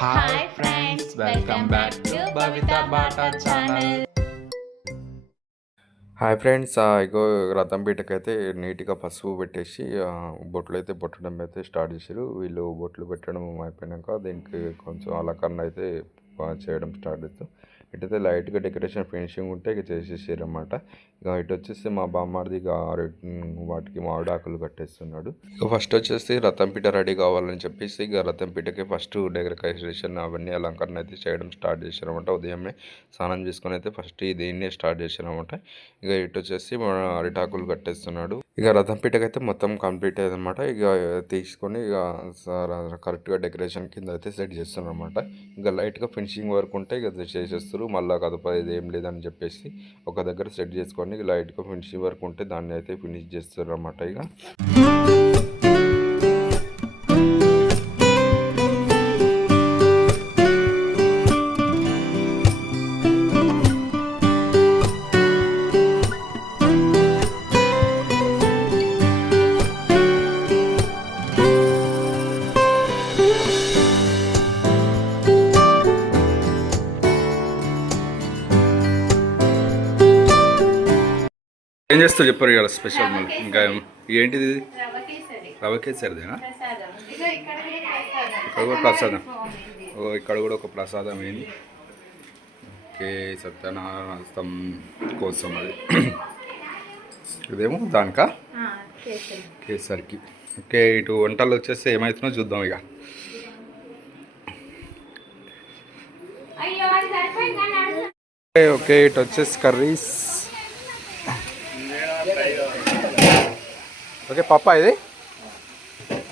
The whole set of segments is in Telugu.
Hi friends, welcome back to Bhavita Bata channel. Hi friends, ఇగో రథం పీటకైతే నీట్గా పసుపు పెట్టేసి బొట్లు అయితే పెట్టడం అయితే స్టార్ట్ చేశారు. వీళ్ళు బొట్లు పెట్టడం అయిపోయాక దీనికి కొంచెం అలంకరణ అయితే చేయడం స్టార్ట్ చేస్తాం. ఇటైతే లైట్గా డెకరేషన్ ఫినిషింగ్ ఉంటే ఇక చేసేసారు అన్నమాట. ఇక ఇటు వచ్చేసి మా బామ్మారిది ఇక వాటికి మామిడాకులు కట్టేస్తున్నాడు. ఇక ఫస్ట్ వచ్చేసి రథం పీట రెడీ కావాలని చెప్పేసి ఇక రథం పీటకి ఫస్ట్ డెకరేషన్ అవన్నీ అలంకరణ అయితే చేయడం స్టార్ట్ చేశారు అనమాట. ఉదయమే స్నానం చేసుకొని అయితే ఫస్ట్ దీన్నే స్టార్ట్ చేశారు అనమాట. ఇక ఇటు వచ్చేసి అరిటాకులు కట్టేస్తున్నాడు. ఇక రథం పీటకైతే మొత్తం కంప్లీట్ అయ్యిందనమాట. ఇక తీసుకొని ఇక కరెక్ట్గా డెకరేషన్ కింద అయితే సెట్ చేస్తున్నారు అనమాట. ఇక లైట్గా ఫినిషింగ్ వర్క్ ఉంటే ఇక చేసేస్తారు. మళ్ళీ కదపది ఏం లేదని చెప్పేసి ఒక దగ్గర సెట్ చేసుకొని లైట్గా ఫినిషింగ్ వర్క్ ఉంటే దాన్ని అయితే ఫినిష్ చేస్తారు అనమాట. ఇక ఏం చేస్తారు చెప్పారు ఇవాళ స్పెషల్ మళ్ళీ ఇంకా ఏంటిది? ఇది రవ కేసరిదేనా? ఇక్కడ కూడా ప్రసాదం. ఇక్కడ కూడా ఒక ప్రసాదం ఏంది? ఓకే, సత్యనారాయణ కోసం అది. ఇదేమో దానికా కేసరికి. ఓకే, ఇటు వంటలు వచ్చేస్తే ఏమవుతుందో చూద్దాం ఇక. ఓకే, ఇటు వచ్చేసి కర్రీస్. ఓకే పప్ప, ఇది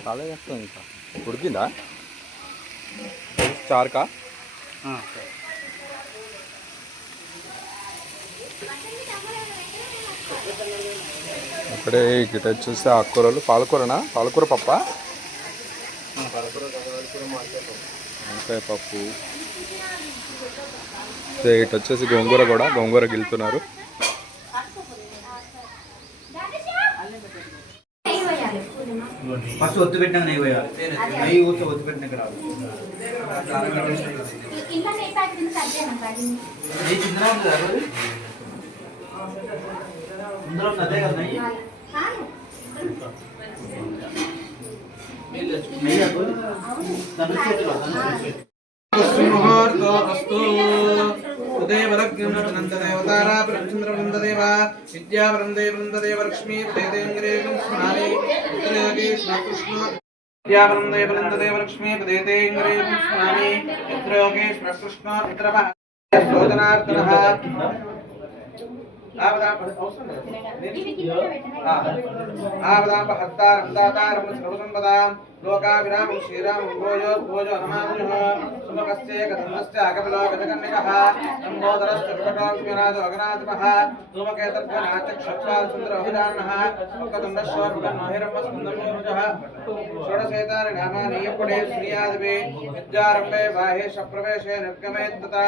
చాలా చేస్తుంది. ఇంకా ఉడికిందా? చారుకా? ఇక్కడే గిట వచ్చేసి ఆకుకూరలు. పాలకూరనా? పాలకూర పప్ప, వంకాయ పప్పు. ఇటు వచ్చేసి గోంగూర కూడా, గోంగూర గిలుతున్నారు. ఫస్ట్ ఒత్తి పెట్టినాక నెయ్యి పోయాలి. నెయ్యి కూర్చో ఒత్తి పెట్టినాక రాదు. నెయ్యి కింద ఉంటుంది రోజు ఇందులో అదే కదా నెయ్యి. ఉదయవరగ్నందదేవతారాచంద్రవృందదేవ విద్యావృందేవృందదేవ లక్ష్మీ ప్రేతేంద్రేయం స్మరామి కృష్ణ విద్యావృందేవృందదేవ లక్ష్మీ ప్రేతేంద్రేయం స్మరామి మిత్రయోగేశ్వర కృష్ణ మిత్రవ శోధనార్థనః ఆవదాపహర్తారం దాతారం సర్వసంపదాం లోకావిరామం శ్రీరామం భోజో భోజో హనుమానుజః సుమకస్య కథమస్య అకపిలో గజకన్యకః లంబోదరస్య వికటోऽగ్నిరాజో అగనాధిపః ధూమకేతర్ఘనాచక్షత్వాల్ సుందరోహితాన్నః ముఖతుండశ్వరుడన్మహిరమ్మస్కందమూర్జః షోడశేతాని నామాని ఎప్పుడే శ్రీయాదివే విద్యారంభే బాహ్యేష ప్రవేశే నిర్గమే తథా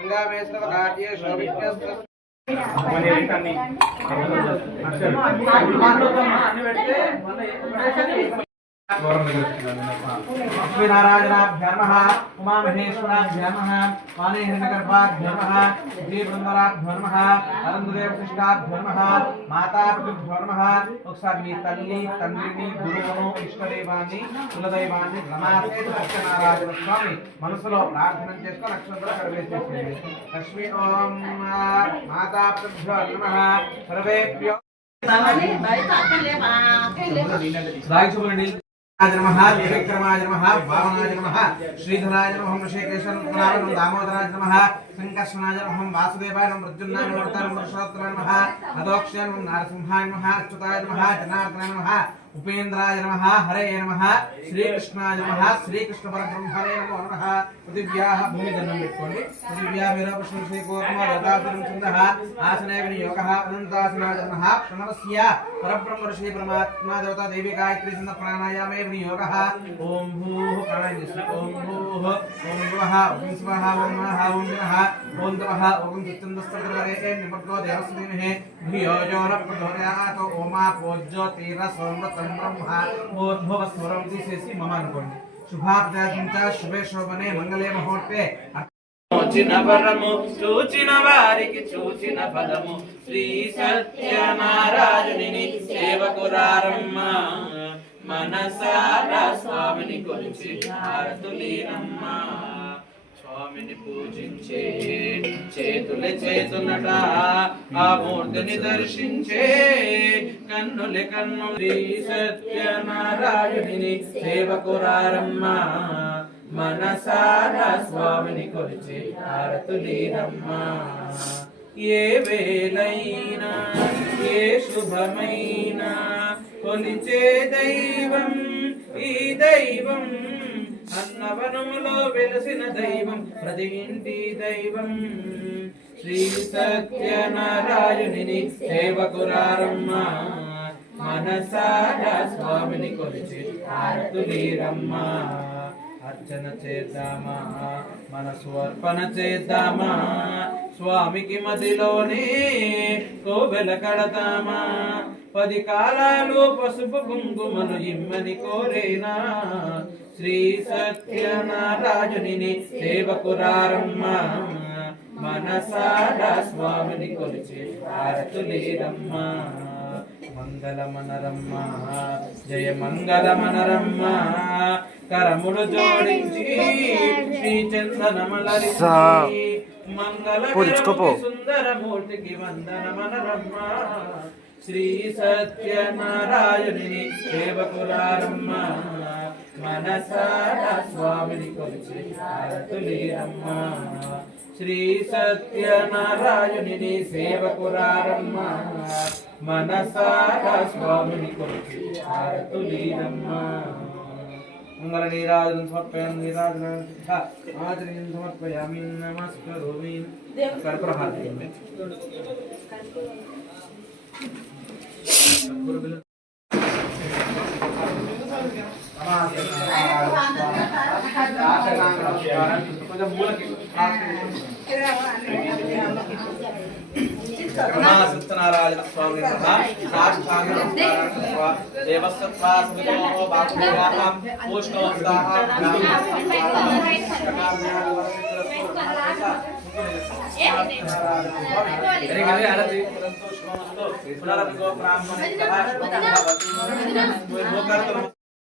ఇంగామే సర్వకార్యే శోభిజ్ఞస్త లక్ష్మీనారాయణాభ్యో నమః ఉమామహేశ్వరాభ్యో నమః వాణీహిరణ్యగర్భాభ్యో నమః శ్రీబృందరాభ్యో నమః అనంతదేవశిష్టాభ్యో నమః మాతాపితృభ్యో నమః. ఒకసారి మీ తల్లి, తండ్రిని, గురువును, ఇష్టదైవాన్ని, కులదైవాన్ని నమాసే సత్యనారాయణ స్వామి మనసులో ప్రార్థన చేసుకొని అక్షంతలు కరవేసేసేయండి. లక్ష్మీ ఓం మాతాపితృభ్యో నమః సర్వేభ్యో नमः विक्रमाय नमः वामनाय नमः श्रीधराय नमः ऋषिकेशनाय नमः दामोदराय नमः संकर्षणाय नमः वासुदेवाय नमः मृत्युंजयाय नमः पुरुषोत्तमाय नमः अदोक्षाय नमः नरसिंहाय नमः अच्युताय नमः जनार्दनाय नमः उपेन्द्राय नमः हरे नमः श्रीकृष्णाय नमः श्रीकृष्ण परब्रह्मणे नमो नमः. पृथिव्याः भूमिदन्नं पेट्टुकोंडि. पृथिव्याः वीरपुष्पं श्रीकूर्मो दत्तात्रेयं छन्दः आसने विनियोगः अनन्तासनाय नमः. प्रणवस्य परब्रह्म ऋषि परमात्मा देवता देवी गायत्री छन्द प्राणायामे विनियोगः. ओम भूः प्राणायामस्य ओम भूः ओम भुवः ओम स्वः ओम महः ओम जनः ओम तवः ओम सत्यन्दस्तर्वरे निमग्नो देवस्य धीमहि धियो यो न प्रचोदयात्. ओमा पूज्यो तीर सोमवत् ब्रह्मा भूर्भुवः स्वरं తీసేసి మమ అనుకోండి. శుభాప్రదార్థంచ శుభే శోభనే మంగళే ముహూర్తే చూచిన వరము చూచిన వారికి చూచిన ఫలము శ్రీ సత్యనారాయణుని సేవకురారమ్మ మనసారా స్వామిని కొలిచి హారతులీనమ్మ స్వామిని పూజించే చేతులే చేతులట ఆ మూర్తిని దర్శించే కన్నులే కన్ను శ్రీ సత్యనారాయణుని సేవకురారమ్మ మనసారా స్వామిని కొలిచి హారతులీనమ్మ ఏ వేళైనా ఏ శుభమైనా కొలిచే దైవం ఈ దైవం అన్నవనములో వెలసిన దైవం ప్రతి ఇంటి దైవం శ్రీ సత్యనారాయణుని సేవకురారమ్మ మనసారా స్వామిని కొలిచి హారతులీనమ్మ అర్చన చేద్దామా మనసు అర్పణ చేద్దామా స్వామికి మదిలోనే కోవెల కడతామా 10 కాలాలు పసుపు కుంకుమలు ఇమ్మని కోరేనా శ్రీ సత్యనారాయణుని సేవకురారమ్మ మనసారా స్వామిని కొలిచి హారతులీనమ్మ మంగళమనరమ్మ జయ మంగళమనరమ్మ కరములు జోడించి శ్రీ చందనమలరిచి మంగళ సుందరమూర్తికి వందనమనరమ్మ శ్రీ సత్యనారాయణుని సేవకురారమ్మ మనసారా స్వామిని కొలిచి హారతులీనమ్మ శ్రీ సత్యనారాయణుని సేవకురారమ్మ మనసారా స్వామిని కొలిచి హారతులీనమ్మ మంగళ నీరాజనం సమర్పయామి నీరాజనం ఆచరణ సమర్పయామి నమస్కరోమి కర్పూరహారతి సత్యనారాయణ స్వామి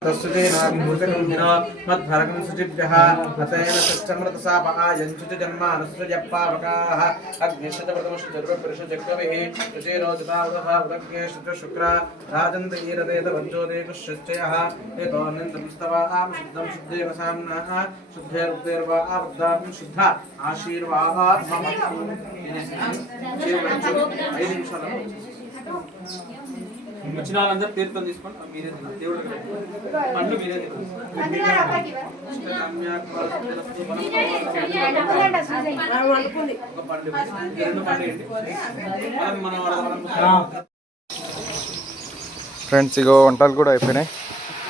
तस्ते नाभिभूतकं मद्भरकं सुचिभ्यः अतेन तच्चमृतसापहायञ्चुच जन्मानसुजप्पावकाः अग्निशतव्रतमशुद्धर्वपुरुषजग्गविः रुचिरोदितावदः उदग्नेशुक्र राजन्तैरदेतवज्जोदेकुश्चयः एतोऽन्यन्तमस्तवां शुद्धं शुद्धेन साम्नः शुद्धेरुद्धेर्वा आबद्धां शुद्धा आशीर्वादात् मम 5 నిమిషాలు వచ్చిన వాళ్ళందరూ తీర్థం తీసుకోండి మీరే దేవుడు పండ్లు మీరే ఫ్రెండ్స్ ఇగో వంటలు కూడా అయిపోయినాయి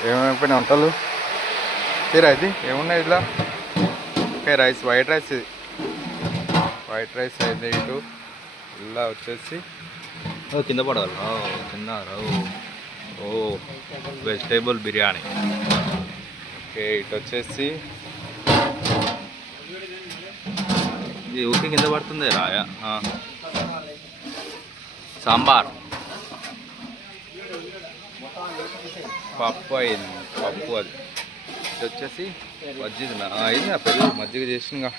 ఏమైపోయినాయి వంటలు తీరా ఇది ఏమున్నాయి ఇట్లా ఓకే రైస్ వైట్ రైస్ ఇది వైట్ రైస్ అయితే ఇటు ఇలా వచ్చేసి కింద పడవాలి తిన్నారు ఓ వెజిటేబుల్ బిర్యానీ ఓకే ఇటు వచ్చేసి ఇది ఊరికి కింద పడుతుంది రాయా సాంబార్ పప్పు అయింది పప్పు అది ఇటు వచ్చేసి బజ్జీలు అయింది ఆ పెరుగు మజ్జిగ చేసినగా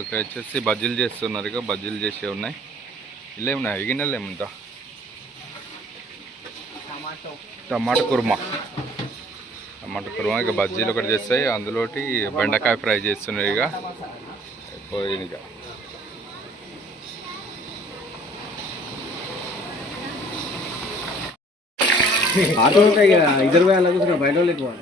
ఇక్కడ వచ్చేసి బజ్జీలు చేస్తున్నారు ఇక బజ్జీలు చేసే ఉన్నాయి ఇలా ఉన్నాయి గిన్నెలు ఏముంటా టమాటా కుర్మా ఇక బజ్జీలు ఒకటి చేస్తాయి అందులోటి బెండకాయ ఫ్రై చేస్తున్నాయి ఇక పోయింది ఇక ఆటో ఉంటాయి కదా ఇద్దరు వేయాలి కూర్చున్నా బయట వాళ్ళు ఎక్కువ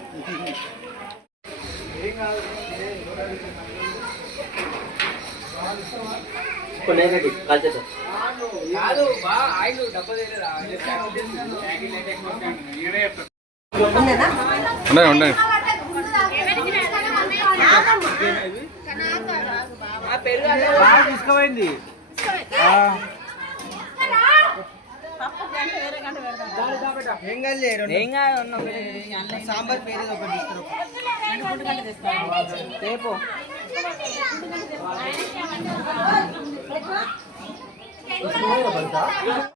ఉండండి తీసుకుపోయింది సాంబార్ పేరు ఒకటి ఇస్తారు.